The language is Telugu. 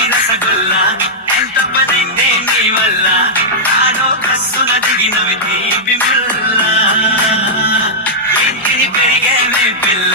తీయని రసగుల్లా ఎంత పనిందే నీ వల్ల ఆడో కస్సున దిగినవి తీపి ముల్లా ఇంటిని పెరిగేవే పిల్ల